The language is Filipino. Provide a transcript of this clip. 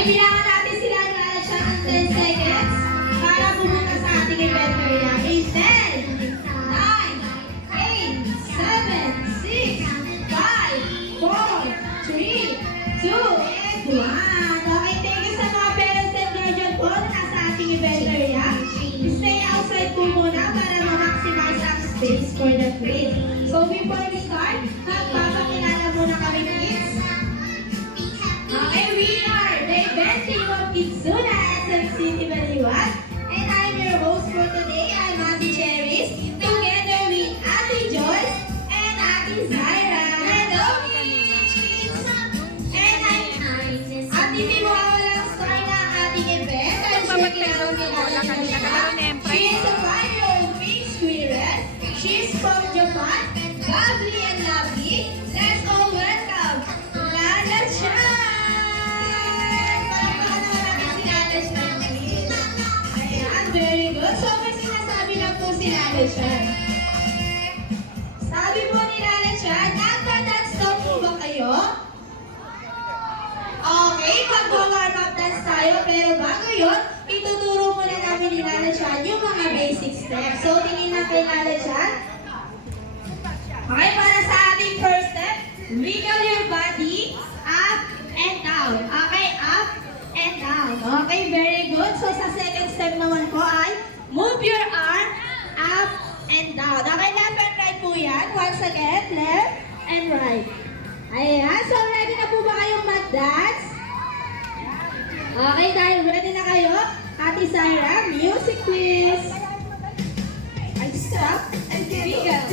Okay, bilangan natin sila na siya ng 10 seconds para pumunta sa ating event area. Okay, 10, 9, 8, 7, 6, 5, 4, 3, 2, and 1. Okay, thank you sa mga parents and guardian po na nasa ating event area. Stay outside po muna para ma-maximize ang space for the quiz. So before we start, magpapakilala muna kami kids. Okay, we are the event team of Kitsuna SM City Baliwag. And I'm your host for today. I'm Ate Cheris, together with Ate Joyce and Ate Zaira. Hello, kids! And Ate P, walang star na ang ating event. I'm sure kilala siya. She is a 5-year-old pink squirrel. She's from Japan. Lovely and lovely. Let's all welcome Lala Chan! Palakpakan naman natin si Lala Chan. Ayan, very good. So may sinasabi lang po si Lala Chan. Sabi po ni Lala Chan, nagpa-dance daw po ba kayo? Okay, mag-warm up dance tayo. Pero bago yun, ituturo muna namin ni Lala Chan yung mga basic steps. So tingin na kay Lala Chan. Okay, para sa ating first step, wiggle your body up and down. Okay, up and down. Okay, very good. So sa second step naman po ay move your arm up and down. Okay, left and right po yan. Once again, left and right. Ayan, so ready na po ba kayong mag-dance? Okay, dahil ready na kayo, Ate Zaira, music please. I stop and wiggle.